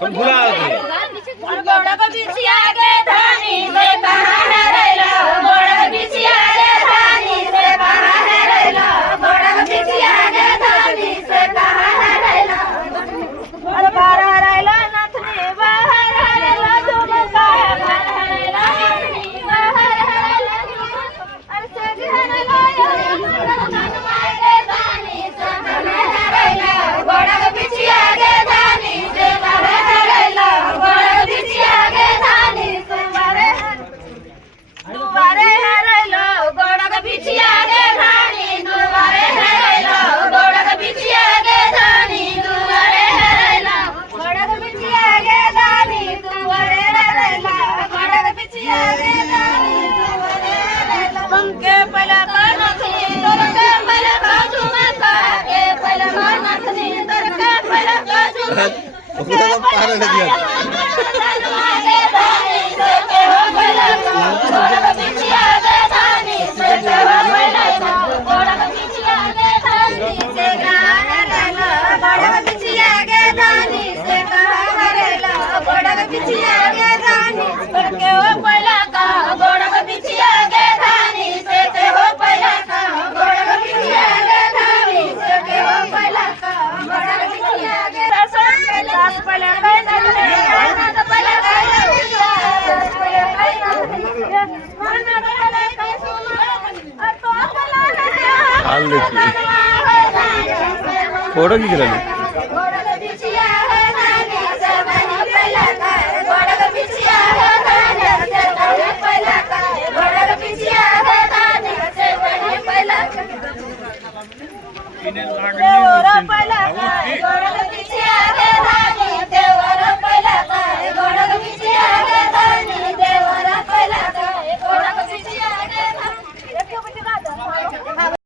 पण भुला गोड़ा को बिछिया के धानी से कहाँ है रैला गोड़ा को बिछिया के धानी से कहाँ है रैला गोड़ा को बिछिया के धानी से कहाँ है रैला अरे बाहर रैला नथनी बाहर रैला तुम काहे बाहर रैला बाहर रैला अरे सजी है रैला नन माय के धानी से कहाँ है रैला गोड़ा को बिछिया के धानी से कहाँ है रैला गोड़ा को बिछिया के धानी से दुबारे हरैलो गोड़ा के बिछिया के धानी दुबारे हरैलो गोड़ा के बिछिया के धानी दुबारे हरैलो गोड़ा के बिछिया के धानी दुबारे हरैलो गोड़ा के बिछिया के धानी दुबारे हरैलो तुमके पहला नथनी तोर के पहला बाजू में का के पहला नथनी तोर के पहला बाजू में उसको तो पार लग गया हाल देखिए फोटो की गिरा पहला